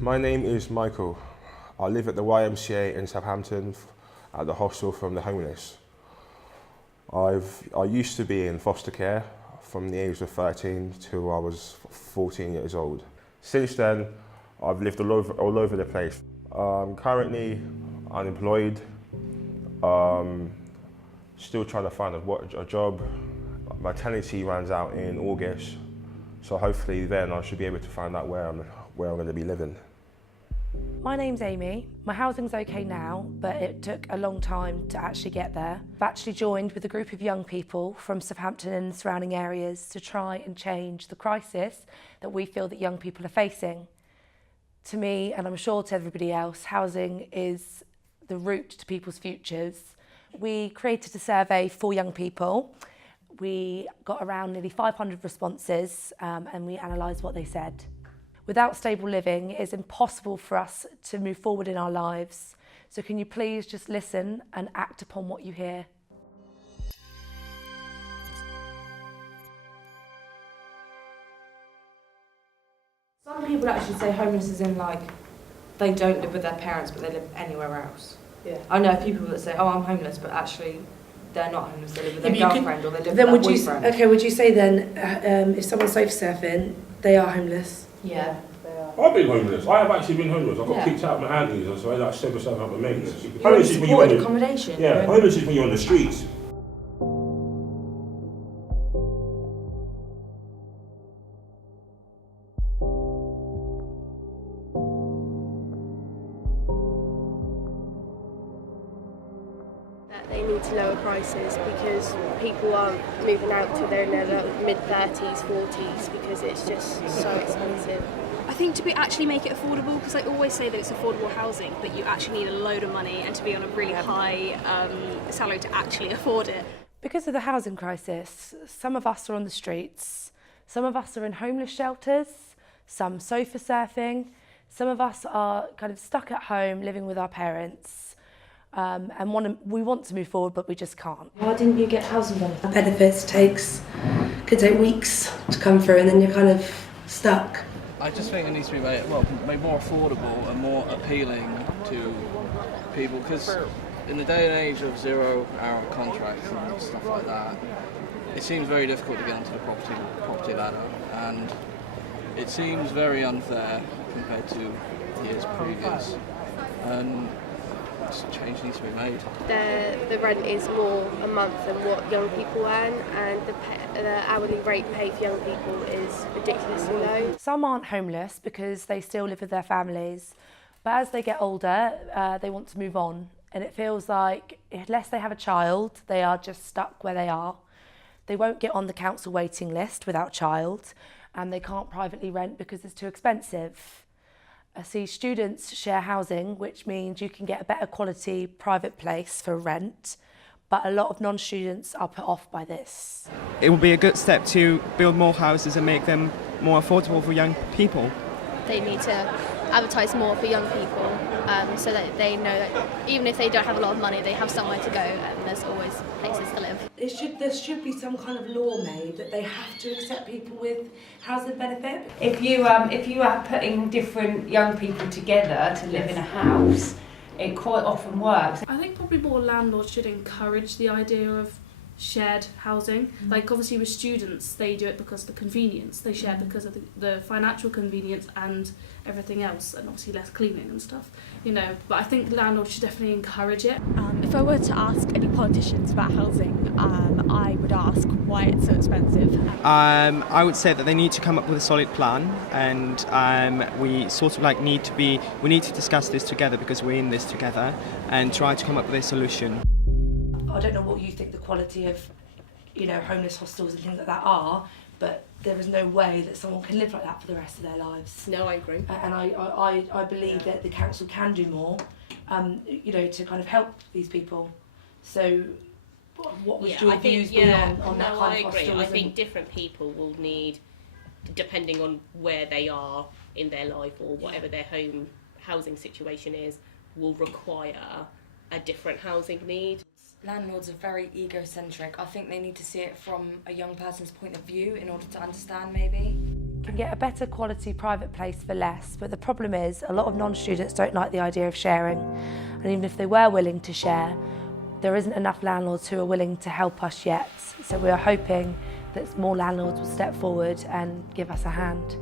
My name is Michael. I live at the YMCA in Southampton at the hostel from the homeless. I used to be in foster care from the age of 13 till I was 14 years old. Since then, I've lived all over the place. I'm currently unemployed, still trying to find a job. My tenancy runs out in August, so hopefully then I should be able to find out where I'm going to be living. My name's Amy. My housing's okay now, but it took a long time to actually get there. I've actually joined with a group of young people from Southampton and surrounding areas to try and change the crisis that we feel that young people are facing. To me, and I'm sure to everybody else, housing is the route to people's futures. We created a survey for young people. We got around nearly 500 responses and we analysed what they said. Without stable living, it is impossible for us to move forward in our lives. So can you please just listen and act upon what you hear? Some people actually say homeless is in like, they don't live with their parents but they live anywhere else. Yeah. I know a few people that say, oh, I'm homeless, but actually they're not homeless, they live with their girlfriend or they live with their boyfriend. Okay, would you say then, if someone's sofa surfing, they are homeless? Yeah, they are. I've been homeless. I have actually been homeless. I got kicked out of my aunties, and so I like 7 out my mates. Homeless is when you're on accommodation. Yeah, homeless is when you're on the streets. They need to lower prices because people aren't moving out till they're in their mid-30s, 40s because it's just so expensive. I think to actually make it affordable, because I always say that it's affordable housing, but you actually need a load of money and to be on a really high salary to actually afford it. Because of the housing crisis, some of us are on the streets, some of us are in homeless shelters, some sofa surfing, some of us are kind of stuck at home living with our parents. And we want to move forward, but we just can't. Why didn't you get housing benefits? Benefits could take weeks to come through, and then you're kind of stuck. I just think it needs to be made more affordable and more appealing to people, because in the day and age of 0-hour contracts and stuff like that, it seems very difficult to get onto the property ladder, and it seems very unfair compared to years previous. And change needs to be made. The rent is more a month than what young people earn, and the hourly rate paid for young people is ridiculously low. Some aren't homeless because they still live with their families, but as they get older, they want to move on. And it feels like unless they have a child, they are just stuck where they are. They won't get on the council waiting list without a child, and they can't privately rent because it's too expensive. I see students share housing, which means you can get a better quality private place for rent, but a lot of non-students are put off by this. It will be a good step to build more houses and make them more affordable for young people. They need to advertise more for young people so that they know that even if they don't have a lot of money, they have somewhere to go and there's always places to live. There should be some kind of law made that they have to accept people with housing benefit. If you are putting different young people together to live in a house, it quite often works. I think probably more landlords should encourage the idea of shared housing. Like obviously with students, they do it because of the convenience. They share because of the financial convenience and everything else, and obviously less cleaning and stuff, you know. But I think landlords should definitely encourage it. If I were to ask any politicians about housing, I would ask why it's so expensive. I would say that they need to come up with a solid plan, and we sort of like need to discuss this together because we're in this together, and try to come up with a solution. I don't know what you think the quality of, homeless hostels and things like that are, but there is no way that someone can live like that for the rest of their lives. No, I agree. And I believe that the council can do more, to kind of help these people. So, what would your views be on that kind of hostels? I think different people will need, depending on where they are in their life or whatever their home housing situation is, will require a different housing need. Landlords are very egocentric. I think they need to see it from a young person's point of view in order to understand, maybe. can get a better quality private place for less, but the problem is a lot of non-students don't like the idea of sharing, and even if they were willing to share, there isn't enough landlords who are willing to help us yet. So we are hoping that more landlords will step forward and give us a hand.